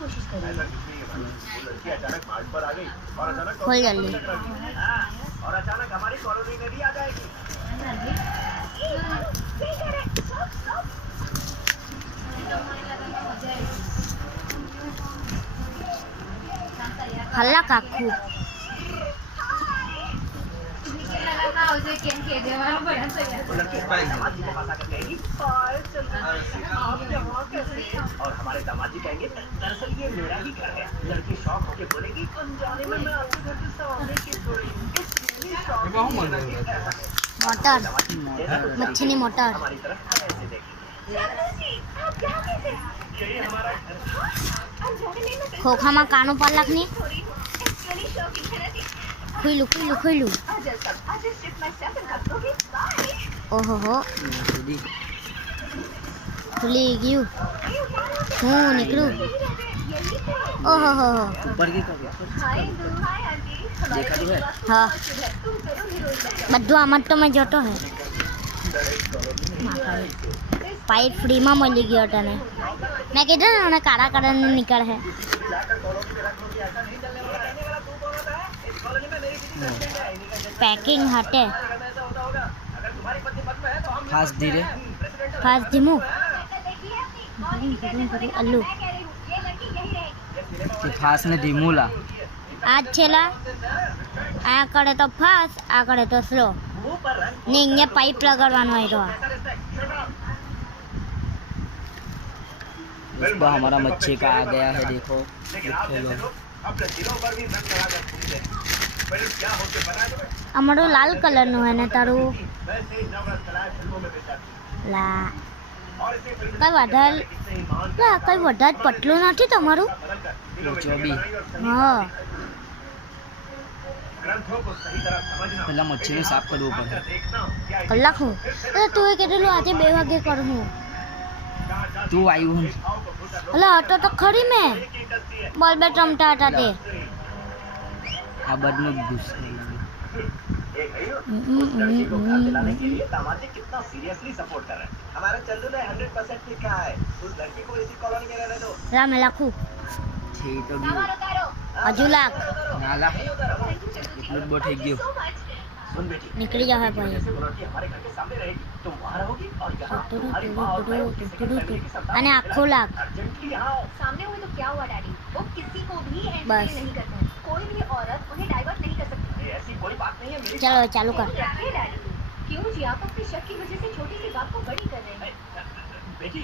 कोशिश करूंगा। खोल जल्दी। और अचानक हमारी कॉलोनी में भी आ जाएगी। हल्ला काकू और हमारे दामाद जी कहेंगे दरअसल ये मेरा ही घर है। लड़की शौक होके बोलेगी अनजाने में मैं आपके घर के सामने की मोटर मच्छी मोटर हमारी तरफ ऐसे देखिए। खोखा में कानो पालक नहीं खुलू खुलू खुलू ओहो हो खुली गयू हूँ निकलू ओहो हो ऊपर की देखा तो है। हाँ बधु आम तो मैं जोतो है पाइप फ्री में मिली गयो तने मैं कीधु ने काड़ा काड़ा निकल है पैकिंग हटे फास्ट धीरे फास्ट धीमू अल्लू फास्ट ने धीमूला आज छेला आ करे तो फास्ट आ करे तो स्लो ने इंगे पाइप लगावવાનો आयो इसको हमारा मच्छी का आ गया है देखो અમારો લાલ કલર નું હે ને તારું લા કઈ વધારે પતલું નથી તમારું ચોબી હા પેલા મચ્છીને સાફ કરવું પડે કલાક હું તું એ કેટલું આજે 2 વાગે કરું હું તું આવ્યું અલા હતો તો ખરી મેં બોલ બે રમતા હતા તે આ બધું ઘૂસ कितना सीरियसली सपोर्ट कर रहे हैं। हमारे चंदू ने 100% लिखा है उस लड़की को इसी कॉलोनी में रहने दो। રામે લાખું ठीक तो હજુ લાખ नाला એટલું બહુ થઈ ગયું सुन बेटी નીકળી જાવ ભાઈ लड़की हमारे घर के सामने रहेगी तुम वहाँ रहोगी और यहाँ तुम्हारी माँ और मैं उसकी सेकंड फैमिली की संभाल અને આખો લાખ अर्जेंटली यहाँ आओ। सामने हुए तो क्या हुआ डैडी? वो किसी को भी बस। एंटरटेन नहीं करते हैं। कोई भी औरत उन्हें डाइवर्ट नहीं कर सकती। ये ऐसी कोई बात नहीं है मेरी ચલો ચાલુ કર रखिए डैडी। क्यों जी आप अपने शक की वजह से छोटी सी बात को बड़ी कर रहे हैं? बेटी